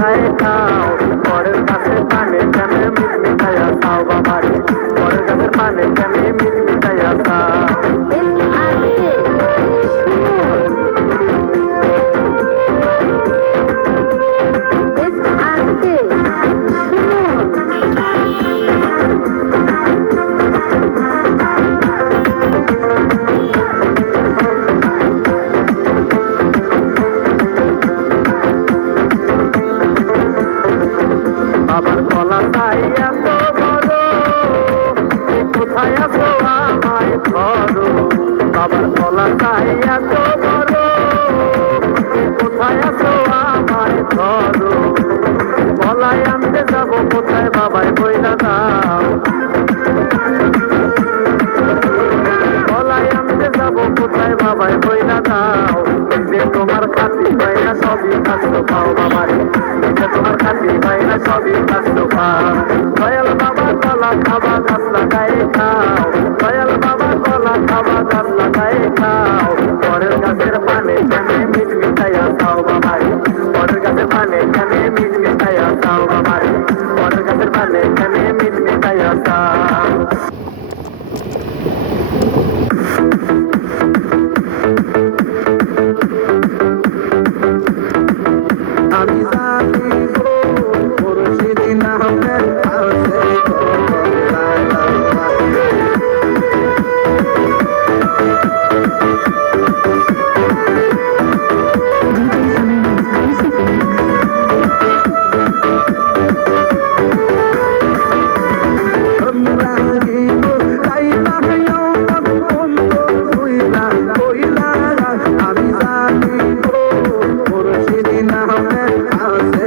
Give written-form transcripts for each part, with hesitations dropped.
লাগায় খাও পরের কাছে পানে কেনে মিট মিটাইয়া খাও বাবারে পরের কাছে পানে কেনে মিট মিটাইয়া খাও বাবার গলা চাই এত বড় কোথায় আছো আমায় ধরো বাবার গলা চাই এত বড় কোথায় আছো আমায় ধরো গলায় আনতে যাবো কোথায় বাবায় বইলা দাও গলায় আনতে যাবো কোথায় বাবায় বইলা দাও যে তোমার খাতি হয় না সবই কাষ্ট পাও বাবারে যে তোমার খাতি হয় না সবই কাষ্ট পাও দয়াল বাবা গলা খাবা গাছ লাগায় খাও দয়াল বাবা গলা খাবা গাছ লাগায় খাও পরের গাছের পানে কেনে মিট মিটাইয়া খাও বাবারে পরের গাছের পানে কেনে মিট মিটাইয়া খাও বাবারে পরের গাছের পানে কেনে মিট মিটাইয়া খাও আমি জানি গো মুর্শিদি নামের আছে গো লা লা লা। আমি জানি গো মুর্শিদি নামের আছে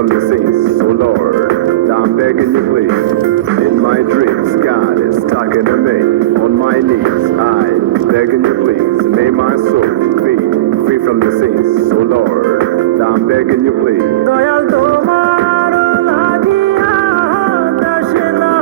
from the saints, oh Lord, I'm begging you please. In my dreams, God is talking to me. On my knees, I begging you please. May my soul be free from the saints, oh Lord, I'm begging you please. Dayal তোমার লাগিয়া দেশে না